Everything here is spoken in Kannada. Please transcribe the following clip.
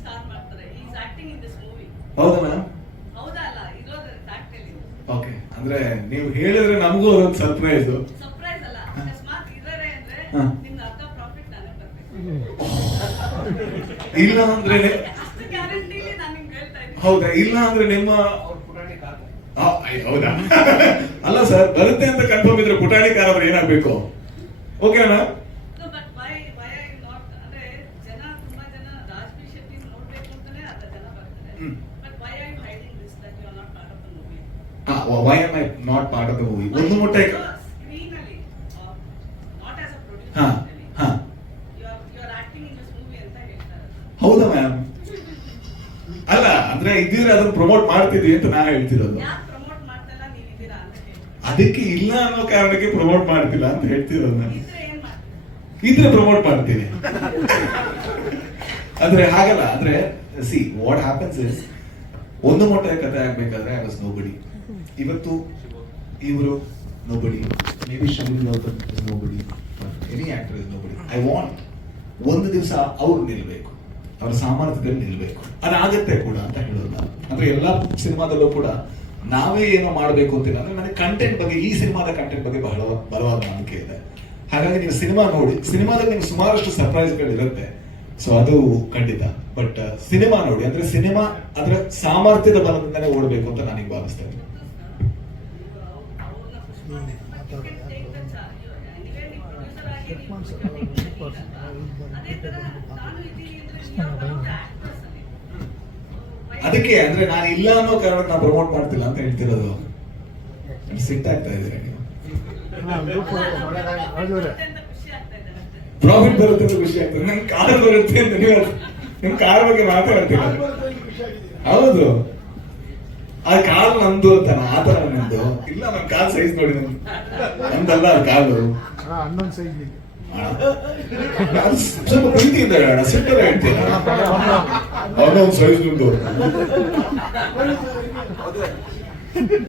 ಸ್ಟಾರ್ ಮಾಡ್ತಾರೆ. He is acting in this movie. ಹೌದಾ ಮ್ಯಾಮ್? ಹೌದಾ ಅಲ್ಲ? ಇರೋದು ಫ್ಯಾಕ್ಟ್ ಅಲ್ಲಿ. ಓಕೆ, ಅಂದ್ರೆ ನೀವು ಹೇಳಿದ್ರೆ ನಮಗೂ ಅದೊಂದು ಸರ್ಪ್ರೈಸ್. ಸರ್ಪ್ರೈಸ್ ಅಲ್ಲ, ಅಕಸ್ಮಾತ್ ಇದಾರೆ ಅಂದ್ರೆ ನಿಮ್ಗೆ ಅರ್ಧ ಪ್ರಾಫಿಟ್ ನಾನೇ ಬರ್ಬೇಕು. ಇಲ್ಲ ಅಂದ್ರೆ ಅಷ್ಟು ಗ್ಯಾರಂಟಿಲಿ ನಾನು ನಿಮ್ಗೆ ಹೇಳ್ತಾ ಇದ್ದೀನಿ. ಹೌದಾ? ಇಲ್ಲ ಅಂದ್ರೆ ನಿಮ್ಮ ಹೌದಾ? ಅಲ್ಲ ಸರ್, ಬರುತ್ತೆ ಅಂತ ಕನ್ಫರ್ಮ್ ಇದ್ರೆ ಪುಟಾಣಿ ಕಾರ್ ಅವ್ರು ಏನಾಗ್ಬೇಕು? ಓಕೆನಾ? ಬಟ್ ವೈ ಐ ನಾಟ್ ಅಂದ್ರೆ ಜನ ತುಂಬಾ ಜನ ರಾಜ್ಬಿ ಶೆಟ್ಟಿ ನೋಡ್ಬೇಕು ಅಂತಾನೆ ಅದ ಜನ ಬರ್ತಾರೆ. But why I hiding this that you are not part of the movie? Why am I not part of the movie? ಒಂದು ಮುಟ್ಟೆ ಸ್ಕ್ರೀನ್ ಅಲ್ಲಿ ನಾಟ್ ಆಸ್ ಅ ಪ್ರೊಡ್ಯೂಸರ್ ಹಾ ಹಾ you are acting in this movie ಅಂತ ಹೇಳ್ತಾರೆ. ಹೌದಾ ಮ್ಯಾಮ್? ಅಲ್ಲ ಅಂದ್ರೆ ಇದ್ದೀರಾ ಅದನ್ನ ಪ್ರಮೋಟ್ ಮಾಡ್ತಿದ್ವಿ ಅಂತ ನಾ ಹೇಳ್ತಿರೋದು. ಯಾಕೆ ಪ್ರಮೋಟ್ ಮಾಡ್ತಲ್ಲ, ನೀವು ಇದ್ದೀರಾ ಅಂತ ಹೇಳಿ. ಅದಕ್ಕೆ ಇಲ್ಲ ಅನ್ನೋ ಕಾರಣಕ್ಕೆ ಪ್ರಮೋಟ್ ಮಾಡ್ತಿಲ್ಲ ಅಂತ ಹೇಳ್ತಿರೋದು ನಾನು. ಇದ್ರೆ ಏನ್ ಮಾಡ್ತೀರಾ? ಇದ್ರೆ ಪ್ರಮೋಟ್ ಮಾಡ್ತೀನಿ. ಅಂದ್ರೆ ಹಾಗಲ್ಲ, ಅಂದ್ರೆ ಸಿ ವಾಟ್ ಹ್ಯಾಪನ್ಸ್ ಇಸ್, ಒಂದು ಮೊಟ್ಟೆ ಕಥೆ ಆಗ್ಬೇಕಾದ್ರೆ ಐ ವಾಸ್ ನೋಬಡಿ. ಇವತ್ತು ಇವರು nobody, maybe Shameel Gautam is nobody, any actor is nobody. I want ಒಂದು ದಿವಸ ಅವ್ರು ನಿಲ್ಬೇಕು, ಅವರ ಸಾಮರ್ಥ್ಯದಲ್ಲಿ ನಿಲ್ಬೇಕು. ಅದಾಗತ್ತೆ ಕೂಡ ಅಂತ ಹೇಳೋದು ನಾನು. ಅಂದ್ರೆ ಎಲ್ಲಾ ಸಿನಿಮಾದಲ್ಲೂ ಕೂಡ ನಾವೇ ಏನೋ ಮಾಡಬೇಕು ಅಂತಿಲ್ಲ. ಅಂದ್ರೆ ನನಗೆ ಕಂಟೆಂಟ್ ಬಗ್ಗೆ, ಈ ಸಿನಿಮಾದ ಕಂಟೆಂಟ್ ಬಗ್ಗೆ ಬಹಳ ಬಲವಾದ ನಂಬಿಕೆ ಇದೆ. ಹಾಗಾಗಿ ನೀವು ಸಿನಿಮಾ ನೋಡಿ, ಸಿನಿಮಾದಲ್ಲಿ ನಿಮ್ಗೆ ಸುಮಾರಷ್ಟು ಸರ್ಪ್ರೈಸ್ಗಳು ಇರುತ್ತೆ. ಸೊ ಅದು ಖಂಡಿತ. ಬಟ್ ಸಿನಿಮಾ ನೋಡಿ, ಅಂದ್ರೆ ಸಿನಿಮಾ ಅದರ ಸಾಮರ್ಥ್ಯದ ಬಲದಿಂದಲೇ ಓಡಬೇಕು ಅಂತ ನಾನೀಗ ಭಾವಿಸ್ತೇನೆ. ಅದಕ್ಕೆ ಅಂದ್ರೆ ನಾನು ಇಲ್ಲ ಅನ್ನೋ ಕಾರಣಕ್ಕೆ ನಾನು ಪ್ರಮೋಟ್ ಮಾಡ್ತಿಲ್ಲ ಅಂತ ಹೇಳ್ತಿರೋದು. ಸಿಟ್ ಆಗ್ತಾ ಇದ್ದೀರಾ ನೀವು? ಪ್ರಾಫಿಟ್ ಬರುತ್ತೆ ಅಂತ ಖುಷಿ ಆಗ್ತದೆ. ನಂಗೆ ಕಾರ್ ಬರುತ್ತೆ ಅಂತ ನೀವು ನಿಮ್ ಕಾರ್ ಬಗ್ಗೆ ಮಾತಾಡ್ತೀರ. ಹೌದು, ಆ ಕಾರ್ ನಂದು ಅಂತ ಆತರ ನಂದು ಇಲ್ಲ. ನನ್ ಕಾರ್ ಸೈಜ್ ನೋಡಿ, ನಂದಲ್ಲ ಕಾಲು, ಸ್ವಲ್ಪ ಪ್ರೀತಿ ಇದ್ದಾರೆ ಅಣ್ಣ, ಸಿಟ್ಟಲ್ಲ ಹೇಳ್ತೀರ ಅವನ ಒಂದು ಸೈಜ್